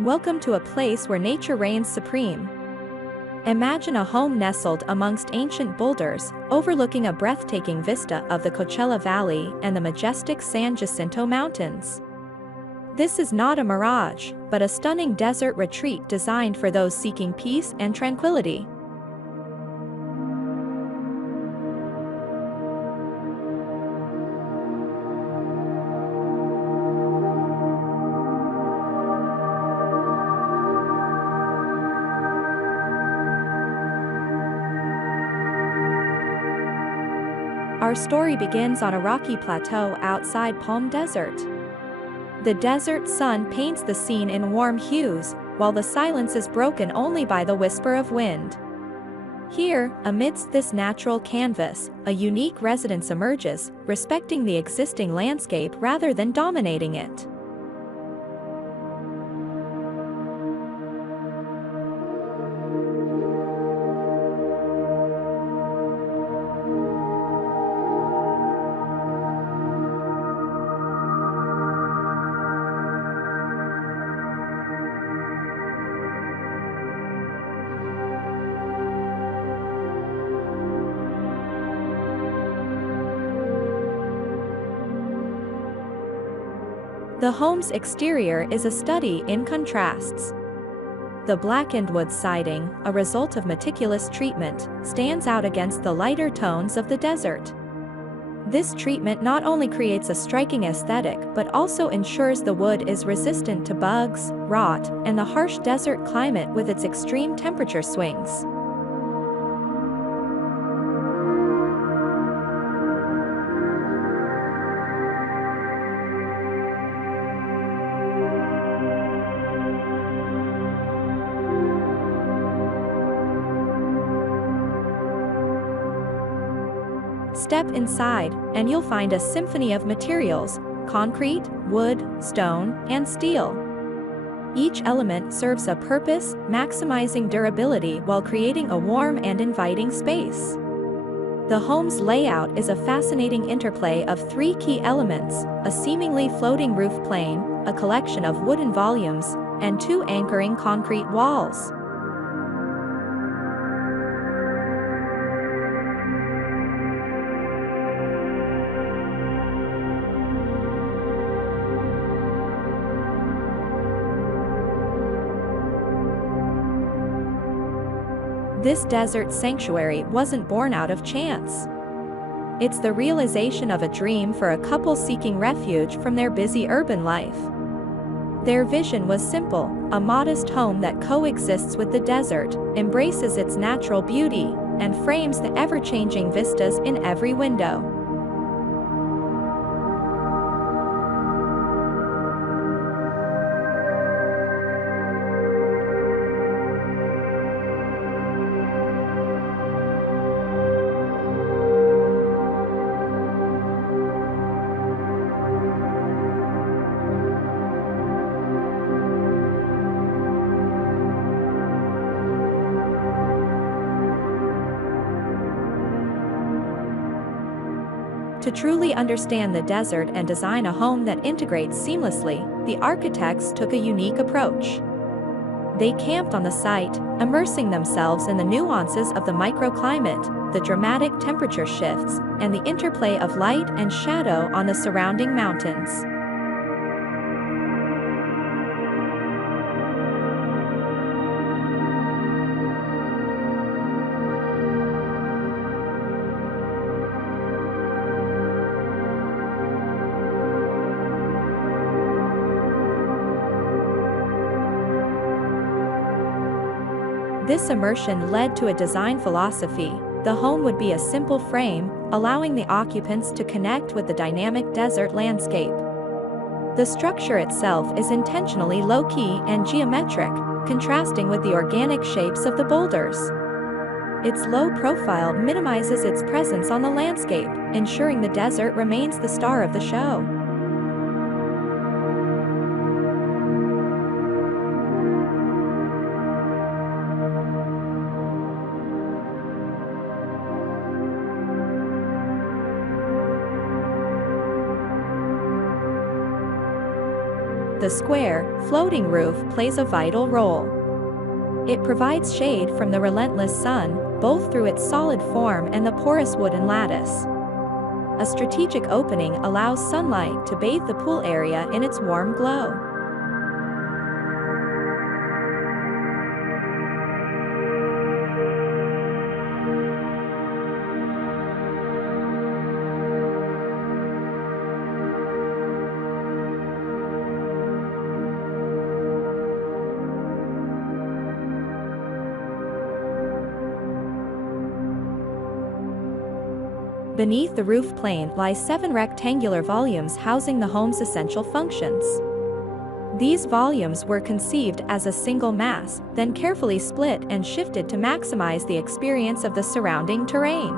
Welcome to a place where nature reigns supreme. Imagine a home nestled amongst ancient boulders, overlooking a breathtaking vista of the Coachella Valley and the majestic San Jacinto Mountains. This is not a mirage, but a stunning desert retreat designed for those seeking peace and tranquility. Our story begins on a rocky plateau outside Palm Desert. The desert sun paints the scene in warm hues, while the silence is broken only by the whisper of wind. Here, amidst this natural canvas, a unique residence emerges, respecting the existing landscape rather than dominating it. The home's exterior is a study in contrasts. The blackened wood siding, a result of meticulous treatment, stands out against the lighter tones of the desert. This treatment not only creates a striking aesthetic but also ensures the wood is resistant to bugs, rot, and the harsh desert climate with its extreme temperature swings. Step inside, and you'll find a symphony of materials: concrete, wood, stone, and steel. Each element serves a purpose, maximizing durability while creating a warm and inviting space. The home's layout is a fascinating interplay of three key elements: a seemingly floating roof plane, a collection of wooden volumes, and two anchoring concrete walls. This desert sanctuary wasn't born out of chance. It's the realization of a dream for a couple seeking refuge from their busy urban life. Their vision was simple: a modest home that coexists with the desert, embraces its natural beauty, and frames the ever-changing vistas in every window. To truly understand the desert and design a home that integrates seamlessly, the architects took a unique approach. They camped on the site, immersing themselves in the nuances of the microclimate, the dramatic temperature shifts, and the interplay of light and shadow on the surrounding mountains. This immersion led to a design philosophy: the home would be a simple frame, allowing the occupants to connect with the dynamic desert landscape. The structure itself is intentionally low-key and geometric, contrasting with the organic shapes of the boulders. Its low profile minimizes its presence on the landscape, ensuring the desert remains the star of the show. the square, floating roof plays a vital role. It provides shade from the relentless sun, both through its solid form and the porous wooden lattice. A strategic opening allows sunlight to bathe the pool area in its warm glow. Beneath the roof plane lie 7 rectangular volumes housing the home's essential functions. These volumes were conceived as a single mass, then carefully split and shifted to maximize the experience of the surrounding terrain.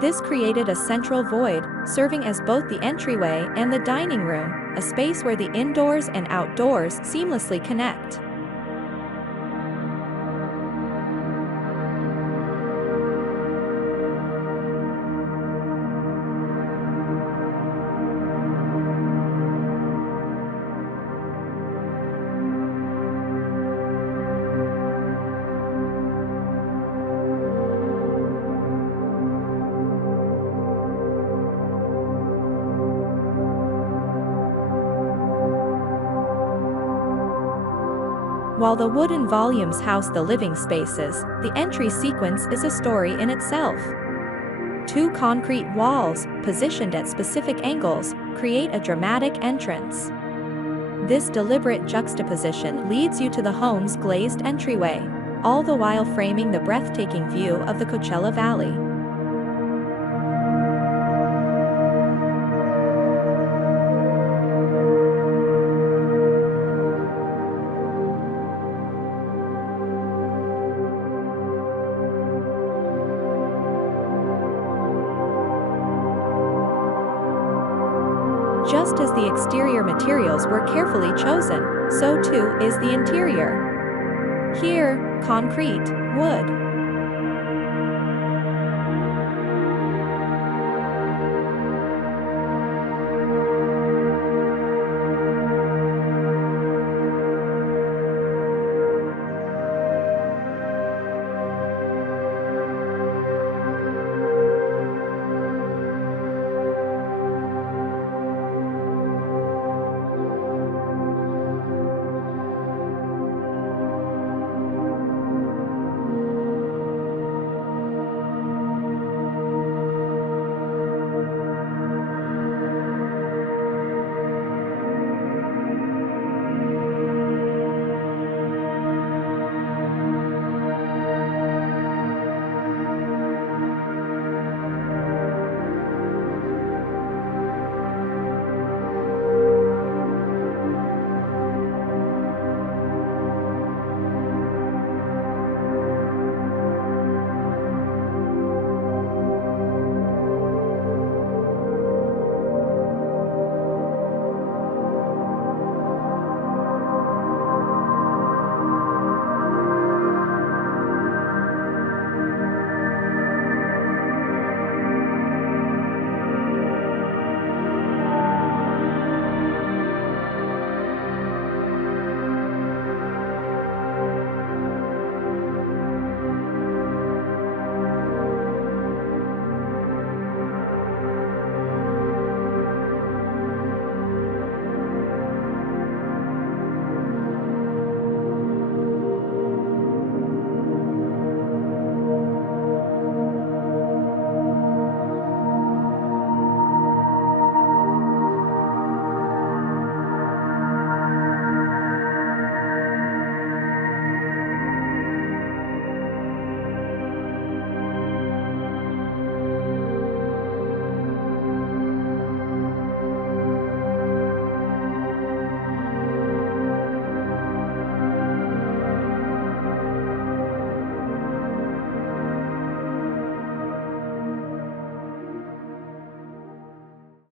This created a central void, serving as both the entryway and the dining room, a space where the indoors and outdoors seamlessly connect. While the wooden volumes house the living spaces, the entry sequence is a story in itself. 2 concrete walls, positioned at specific angles, create a dramatic entrance. This deliberate juxtaposition leads you to the home's glazed entryway, all the while framing the breathtaking view of the Coachella Valley. Just as the exterior materials were carefully chosen, so too is the interior. Here, concrete, wood,